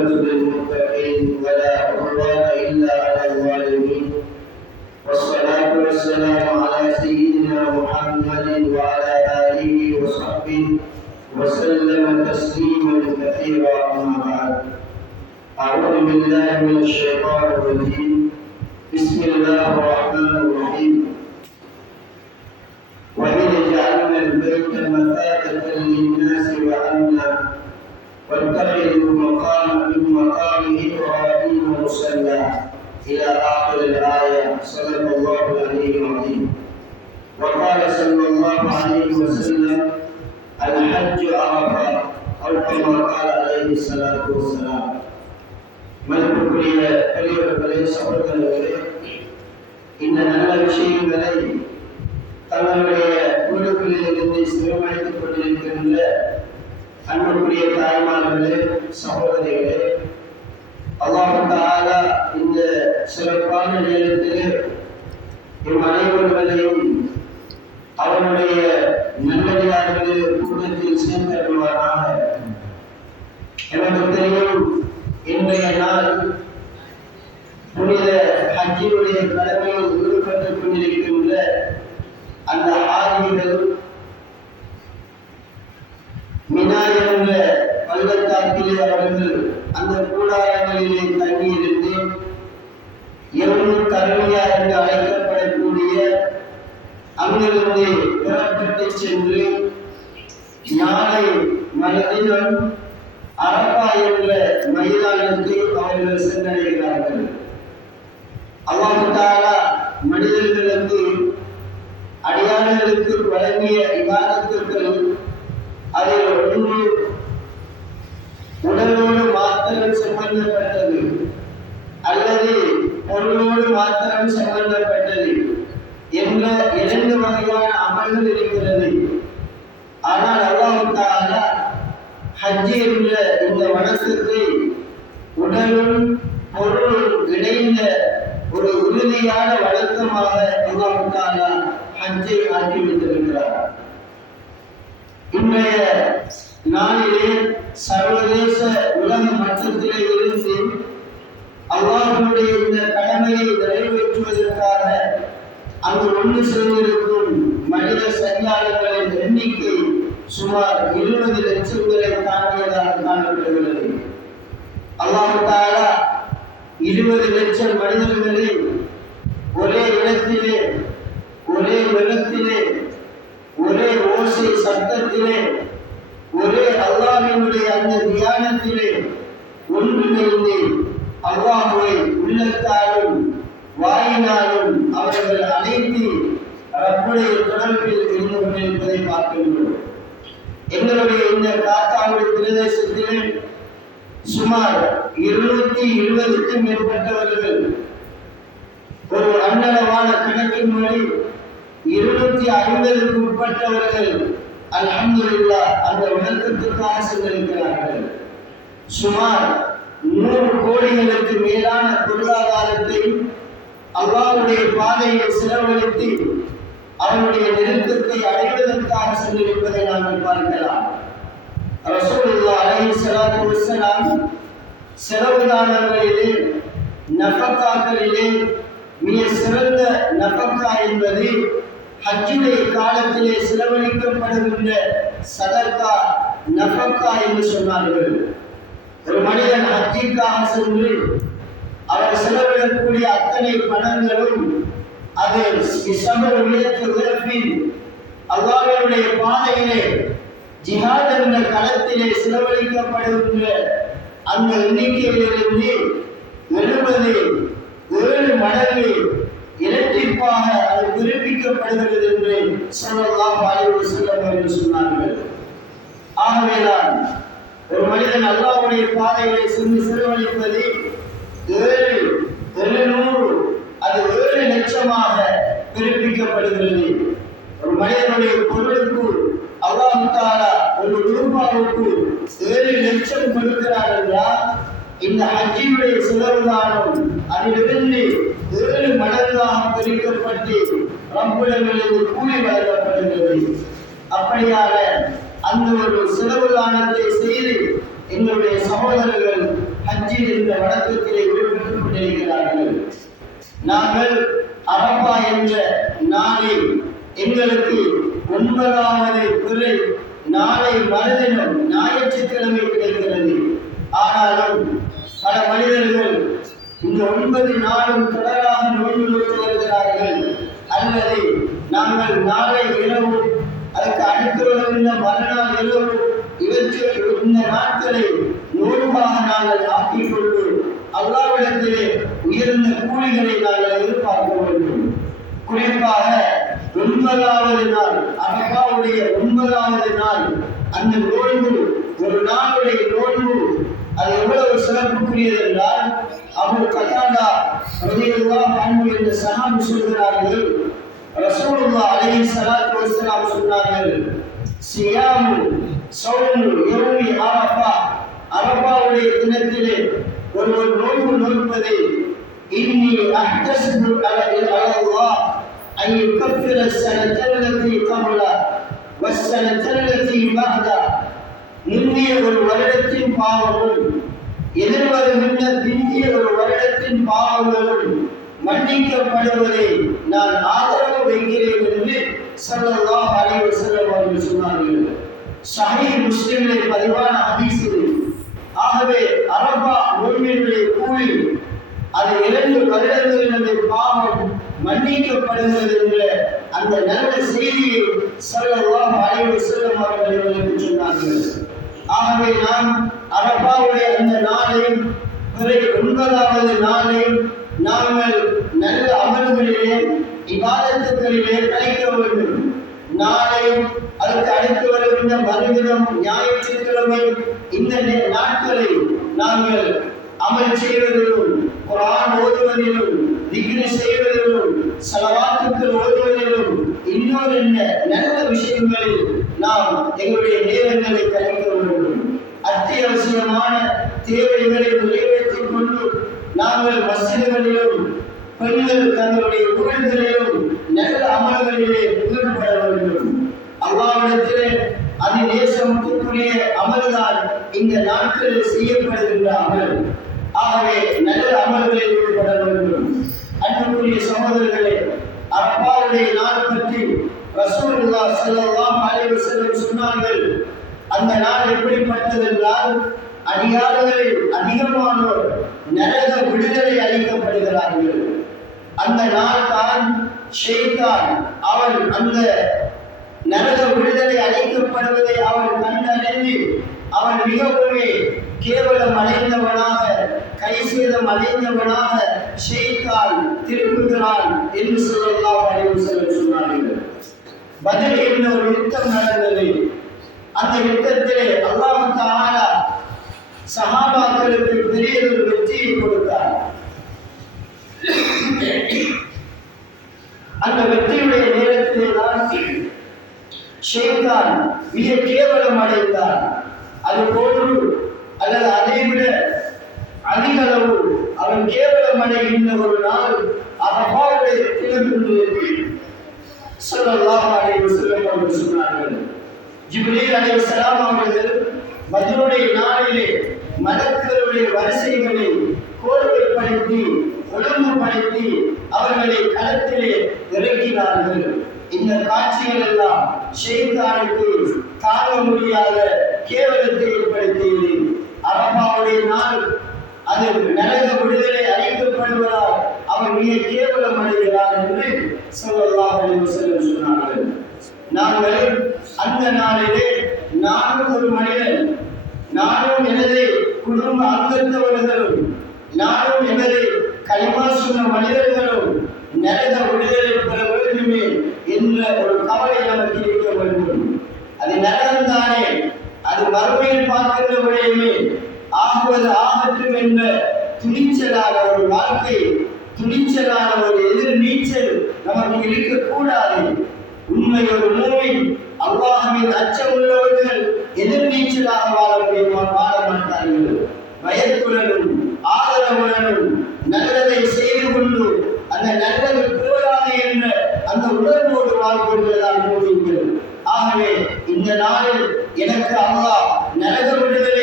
والعاقبة للمتقين ولا عدوان إلا على الظالمين. والصلاة والسلام على سيدنا محمد وعلى آله وصحبه وسلم تسليما كثيرا أما بعد. أعوذ بالله من الشيطان الرجيم. بسم الله الرحمن الرحيم. صلى الله عليه وسلم الحج عرفة أو كما قال عليه الصلاة والسلام மதிப்புக்குரிய பெரியவர்களே சகோதரர்களே இந்த நல்ல விஷயங்களை தங்களுடைய வீடுகளில் இருந்து சிறுமணித்துக் கொண்டிருக்கின்ற அன்புக்குரிய தாய்மார்களே சகோதரிகளே அல்லாஹால இந்த சிறப்பான நேரத்தில் இம் அனைவர்களையும் அவனுடைய நல்லடியார்கள் கூட்டத்தில் சேர்ந்தருவாராக எனக்கு தெரியும் இன்றைய நாள் புனித ஹஜ்ஜினுடைய கடமையில் ஈடுபட்டுக் கொண்டிருக்கின்ற அந்த ஆதிகள் மினா என்ற பள்ளத்தாக்கிலே அவர்கள் அந்த கூடாரங்களிலே தங்கியிருந்து எவ்வளவு தருமையா என்று அழைக்கப்படக்கூடிய அங்கிருந்து புறப்பட்டு சென்று நாளை மனதிலும் அரப்பா என்ற மைதானத்தை அவர்கள் சென்றடைகிறார்கள் அல்லாஹாலா மனிதர்களுக்கு என்ற இந்த மனசுக்கு உடலும் பொருளும் இணைந்த ஒரு உறுதியான வழக்கமாக அல்லாஹு ஹஜ்ஜை ஆக்கி வைத்திருக்கிறார். இன்றைய நாளிலே சர்வதேச உலக மட்டத்திலே இருந்து அல்லாஹனுடைய இந்த கடமையை நிறைவேற்றுவதற்காக அங்கு ஒன்று சேர்ந்திருக்கும் மனித சஞ்சாரங்களின் எண்ணிக்கை சுமார் இருபது லட்சங்களை தாண்டியதாக காணப்படுகிறது. அல்லாஹு இருபது லட்சம் மனிதர்களை ஒரே இடத்திலே ஒரே வெள்ளத்திலே ஒரே ஓசை சத்தத்திலே ஒரே அல்லாஹினுடைய அந்த தியானத்திலே ஒன்றிணைந்து அல்லாஹுவை உள்ளத்தாலும் வாயினாலும் அவர்கள் அனைத்து ரப்புடைய தொடர்பில் இருந்து கொண்டிருப்பதை பார்க்கின்றோம். எங்களுடைய இந்த காத்தாவுடைய பிரதேசத்தில் சுமார் இருநூத்தி இருபதுக்கும் மேற்பட்டவர்கள் ஒரு அன்னளவான கணக்கின் வழி இருநூத்தி ஐம்பதுக்கு உட்பட்டவர்கள் அல்ஹம்துலில்லா அந்த விளக்கத்திற்காக சென்றிருக்கிறார்கள் சுமார் நூறு கோடிகளுக்கு மேலான பொருளாதாரத்தை அல்லாவுடைய பாதையை செலவழித்து அவனுடைய நெருக்கத்தை அடைவதற்காக சென்றிருப்பதை நாங்கள் பார்க்கலாம். ரசூலுல்லா அலைஹி ஸலாத்து வஸலாம் செலவு தானங்களிலே நஃபக்காக்களிலே மிக சிறந்த நஃபக்கா என்பது ஹஜ்ஜுடைய காலத்திலே செலவழிக்கப்படுகின்ற சதர்கா நஃபக்கா என்று சொன்னார்கள். ஒரு மனிதன் ஹஜ்ஜிற்காக சென்று அவர் செலவிடக்கூடிய அத்தனை பணங்களும் அது இஸ்லாமிய உயர்த்து உயர்ப்பின் அல்லாவினுடைய பாதையிலே ஜிஹாத் என்ற களத்திலே செலவழிக்கப்படுகின்ற அந்த எண்ணிக்கையிலிருந்து எழுபது ஏழு மடங்கு இரட்டிப்பாக அது குறிப்பிக்கப்படுகிறது என்று சொல்லலாம் அலைவு செல்லம் என்று சொன்னார்கள். ஆகவேதான் ஒரு மனிதன் அல்லாவுடைய பாதையிலே சென்று செலவழிப்பது ஏழு எழுநூறு ஏழு பிறப்பிக்கப்படுகிறது. ஒரு மனிதனுடைய பொருளுக்கு அல்லாஹு ஒரு ரூபாவுக்கு ஏழு லட்சம் கொடுக்கிறார் என்றால் இந்த ஹஜ்ஜினுடைய செலவுதானம் அதிலிருந்து ஏழு மடங்காக பிரிக்கப்பட்டு ரம்புடங்களுக்கு கூலி வழங்கப்படுகிறது. அப்படியாக அந்த ஒரு செலவு தானத்தை செய்து எங்களுடைய சகோதரர்கள் ஹஜ்ஜில் என்ற வழக்கத்திலே ஈடுபட்டுக் கொண்டிருக்கிறார்கள். நாங்கள் அரபா என்ற நாளில் எங்களுக்கு ஒன்பதாவது பிறை நாளை மறுதினம் ஞாயிற்றுக்கிழமை கிடைக்கிறது. ஆனாலும் பல மனிதர்கள் இந்த ஒன்பது நாளும் தொடராக நோய் நோக்கி வருகிறார்கள். அல்லது நாங்கள் நாளை இரவு அதற்கு அடுத்து வருகின்ற மறுநாள் இரவு இவற்றில் இந்த நாட்களை நோன்பாக நாங்கள் ஆக்கிக் கொண்டு அல்லாவிடத்திலே உயர்ந்த கூலிகளை நாங்கள் எதிர்பார்க்க வேண்டும். குறிப்பாக ஒன்பதாவது நாள் அரபாவுடைய ஒன்பதாவது நாள் அந்த நோன்பு ஒரு நாளுடைய நோன்பு அது எவ்வளவு சிறப்புக்குரியது என்றால் அபு கதாடா ரலியல்லாஹு அன்ஹு என்ற சஹாபி சொல்கிறார்கள். ரசூலுல்லா அலைஹி ஸலாத்து வஸலாம் சொன்னார்கள் சியாமு சௌமு யௌமி அரஃபா. அரஃபாவுடைய தினத்திலே ஒருவர் நோன்பு நோற்பது இன்னி அஹ்தஸிபு அலா அல்லாஹ் أن يكفر السنة التي قبله والسنة التي بعده முந்தைய ஒரு வருடத்தின் பாவமும் எதிர்வருகின்ற பிந்திய ஒரு வருடத்தின் பாவங்களும் மன்னிக்கப்படுவதை நான் ஆதரவு வைக்கிறேன் என்று ஸல்லல்லாஹு அலைஹி வஸல்லம் அவர்கள் சொன்னார்கள் சஹீஹ் முஸ்லிமிலே பதிவான ஹதீஸ் இது ஆகவே அரபா நோன்பினுடைய கூலி அது இரண்டு வருடங்களினுடைய பாவம் மன்னிக்கப்படுகிறது என்ற அந்த நல்ல செய்தியை ஸல்லல்லாஹு அலைஹி செல்லும் அவர்கள் எங்களுக்கு சொன்னார்கள். ஆகவே நாம் அரபாவுடைய அந்த நாளையும் பிறை ஒன்பதாவது நாளையும் நாங்கள் நல்ல அமல்களிலே இபாதத்துக்களிலே கழிக்க வேண்டும். நாளை அதற்கு அடுத்து வருகின்ற மறுதினம் ஞாயிற்றுக்கிழமை இந்த நாட்களை நாங்கள் அமல் செய்வதிலும் குரான் ஓதுவதிலும் திக்ரி செய்வதிலும் சலவாத்துக்கள் ஓதுவதிலும் இன்னொரு என்ன நல்ல விஷயங்களில் நாம் எங்களுடைய நேரங்களை கழிக்க வேண்டும். அத்தியாவசியமான தேவைகளை நிறைவேற்றிக் கொண்டு நாங்கள் மசிதங்களிலும் பெண்கள் தங்களுடைய குரல்களிலும் நல்ல அமல்களிலே ஈடுபட வேண்டும். அல்லாவிடத்திலே அதி நேசமுக்குரிய அமல்தான் இந்த நாட்களில் செய்யப்படுகின்ற அமல் ஆகவே நல்ல அமல்களில் ஈடுபட வேண்டும். அன்புக்குரிய சகோதரர்களே அப்பாவுடைய நாள் பற்றி ரசூலுல்லா ஸல்லல்லாஹு அலைவர் செல்லும் சொன்னார்கள். அந்த நாள் எப்படிப்பட்டது என்றால் அடியாறுகளில் அதிகமானோர் நரக விடுதலை அளிக்கப்படுகிறார்கள். அந்த நாள் தான் ஷெய்தான் அவன் அந்த நரக விடுதலை அளிக்கப்படுவதை அவன் கண்டறிந்து அவன் மிகவுமே கேவலம் அடைந்தவனாக கைசேதம் அடைந்தவனாக செய்தால் திருப்புகிறான் என்று சொல்லலாம் அறிவு செல்ல சொன்னார்கள். பதில் என்ற ஒரு யுத்தம் நடந்தது? அந்த யுத்தத்திலே அல்லாஹ் தஆலா சகாபாக்களுக்கு பெரியதொரு வெற்றியை கொடுத்தார். அந்த வெற்றியுடைய நேரத்திலே தான் ஷேத்தான் மிக கேவலம் அடைந்தான். அது போன்று அல்லது அதை விட அதிக அளவு அவன் கேவலம் அடைகின்ற ஒரு நாள் அப்பாவுடைய தினத்தன்று சொல்லலாம் அடைவு செல்லும் அவர்கள் சொன்னார்கள். ஜிப்ரீல் அலைவு அலைஹிஸ்ஸலாம் அவர்கள் பதிலுடைய நாளிலே மலக்குகளுடைய வரிசைகளை கோர்வை கோர்வைப்படுத்தி ஒழுங்குபடுத்தி அவர்களை களத்திலே இறக்கினார்கள். இந்த காட்சிகள் எல்லாம் ஷெய்தானுக்கு தாங்க முடியாத கேவலத்தை ஏற்படுத்தியது. அரபாவுடைய நாள் அது நரக விடுதலை அழைக்கப்படுவதால் அவன் மிக கேவலம் அடைகிறார் என்று சொல்லலாம் அலைஹி சொன்னார்கள். நாங்கள் அந்த நாளிலே நானும் ஒரு மனிதன் நானும் எனது குடும்ப அங்கத்தவர்களும் நானும் எனது களிமா சொன்ன மனிதர்களும் நரக விடுதலை பெற வேண்டுமே என்ற ஒரு கவலை நமக்கு இருக்க வேண்டும். அது நரகம்தானே அது மறுமையில் பார்க்கின்ற விடயமே ஆகுவது ஆகட்டும் என்ற துணிச்சலான ஒரு வாழ்க்கை துணிச்சலான ஒரு எதிர் நீச்சல் நமக்கு இருக்கக்கூடாது. உண்மை ஒரு மூவின் அவ்வாஹமின் அச்சம் உள்ளவர்கள் எதிர்நீச்சலாக வாழ முடியும்? வாழ மாட்டார்கள். பயத்துடனும் ஆதரவுடனும் நல்லதை செய்து கொண்டு அந்த நல்லது உணர்வோடு வாழ்வதுதான் கூறியிருக்கிறது ஆகவே இந்த நாளில் எனக்கு அல்லாஹ் நரக விடுதலை